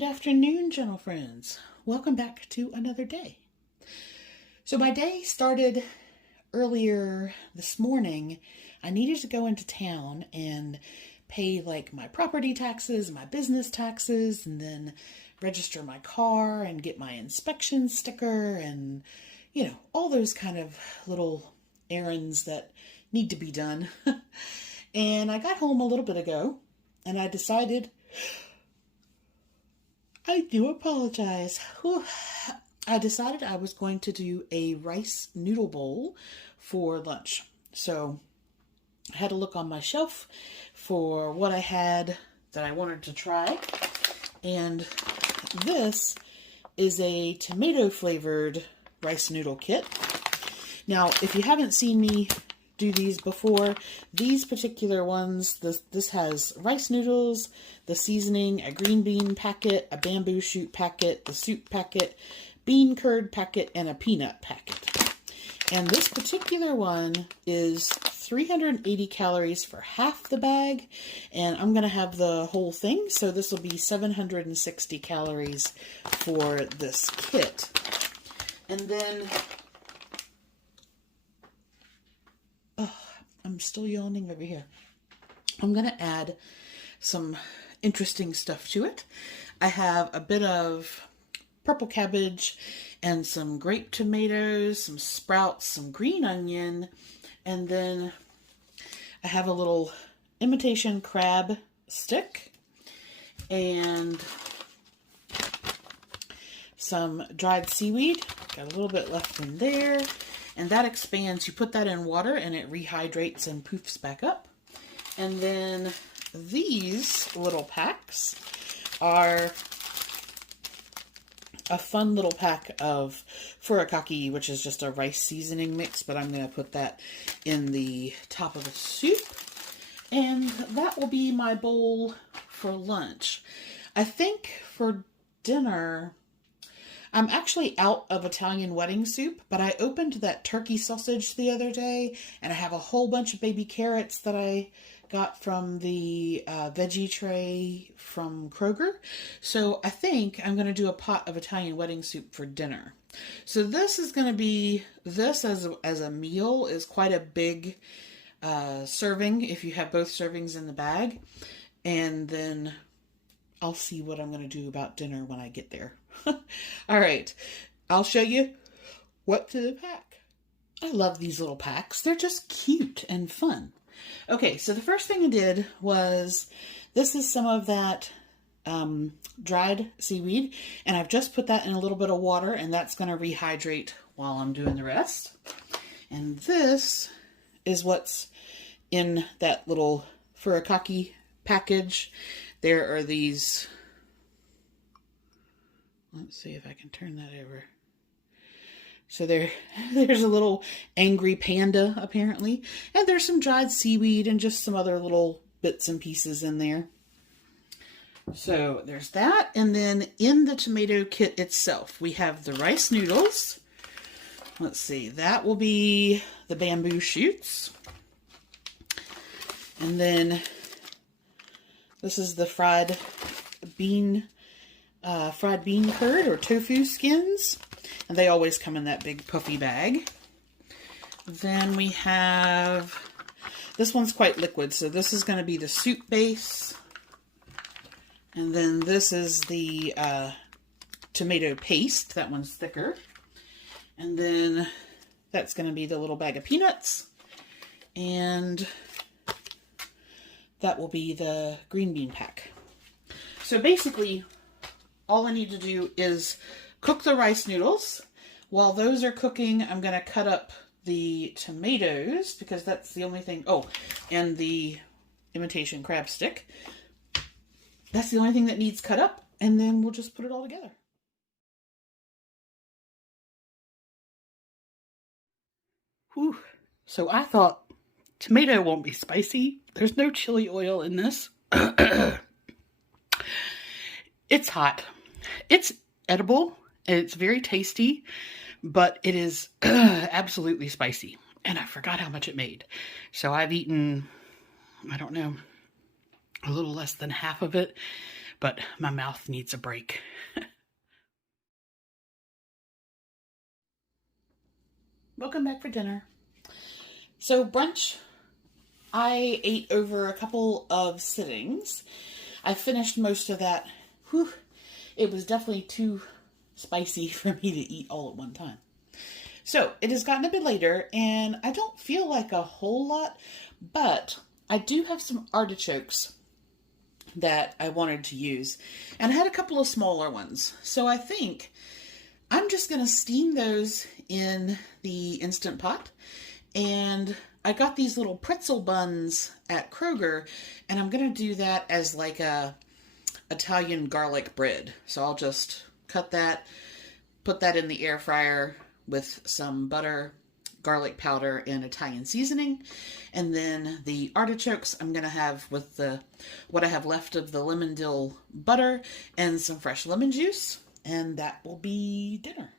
Good afternoon, gentle friends. Welcome back to another day. So my day started earlier this morning. I needed to go into town and pay like my property taxes, my business taxes, and then register my car and get my inspection sticker and, all those kind of little errands that need to be done. And I got home a little bit ago and I decided, I do apologize. Whew. I decided I was going to do a rice noodle bowl for lunch. So I had to look on my shelf for what I had that I wanted to try. And this is a tomato flavored rice noodle kit. Now, if you haven't seen me do these before, these particular ones, this has rice noodles, the seasoning, a green bean packet, a bamboo shoot packet, the soup packet, bean curd packet, and a peanut packet. And this particular one is 380 calories for half the bag, and I'm going to have the whole thing, so this will be 760 calories for this kit. And then I'm still yawning over here. I'm going to add some interesting stuff to it. I have a bit of purple cabbage and some grape tomatoes, some sprouts, some green onion, and then I have a little imitation crab stick and some dried seaweed. Got a little bit left in there. And that expands. You put that in water and it rehydrates and poofs back up. And then these little packs are a fun little pack of Furikake, which is just a rice seasoning mix, but I'm going to put that in the top of the soup. And that will be my bowl for lunch. I think for dinner, I'm actually out of Italian wedding soup, but I opened that turkey sausage the other day, and I have a whole bunch of baby carrots that I got from the veggie tray from Kroger. So I think I'm going to do a pot of Italian wedding soup for dinner. So this is going to be, this as a meal is quite a big serving if you have both servings in the bag. And then I'll see what I'm going to do about dinner when I get there. All right, I'll show you what to pack. I love these little packs. They're just cute and fun. Okay, so the first thing I did was, this is some of that dried seaweed, and I've just put that in a little bit of water, and that's going to rehydrate while I'm doing the rest. And this is what's in that little Furikake package. There are these, let's see if I can turn that over. So there's a little angry panda, apparently. And there's some dried seaweed and just some other little bits and pieces in there. So there's that. And then in the tomato kit itself, we have the rice noodles. Let's see, that will be the bamboo shoots. And then this is the fried bean curd or tofu skins. And they always come in that big puffy bag. Then we have, this one's quite liquid, so this is going to be the soup base. And then this is the tomato paste. That one's thicker. And then that's going to be the little bag of peanuts. And that will be the green bean pack. So basically, all I need to do is cook the rice noodles. While those are cooking, I'm going to cut up the tomatoes because that's the only thing. Oh, and the imitation crab stick. That's the only thing that needs cut up, and then we'll just put it all together. Whew. So I thought tomato won't be spicy. There's no chili oil in this. It's hot. It's edible. It's very tasty, but it is absolutely spicy. And I forgot how much it made. So I've eaten, I don't know, a little less than half of it. but my mouth needs a break. Welcome back for dinner. So brunch, I ate over a couple of sittings. I finished most of that. Whew, it was definitely too spicy for me to eat all at one time. So it has gotten a bit later and I don't feel like a whole lot, but I do have some artichokes that I wanted to use, and I had a couple of smaller ones. So I think I'm just going to steam those in the Instant Pot. And I got these little pretzel buns at Kroger, and I'm going to do that as like a Italian garlic bread. So I'll just cut that, put that in the air fryer with some butter, garlic powder, and Italian seasoning. And then the artichokes I'm going to have with what I have left of the lemon dill butter and some fresh lemon juice. And that will be dinner.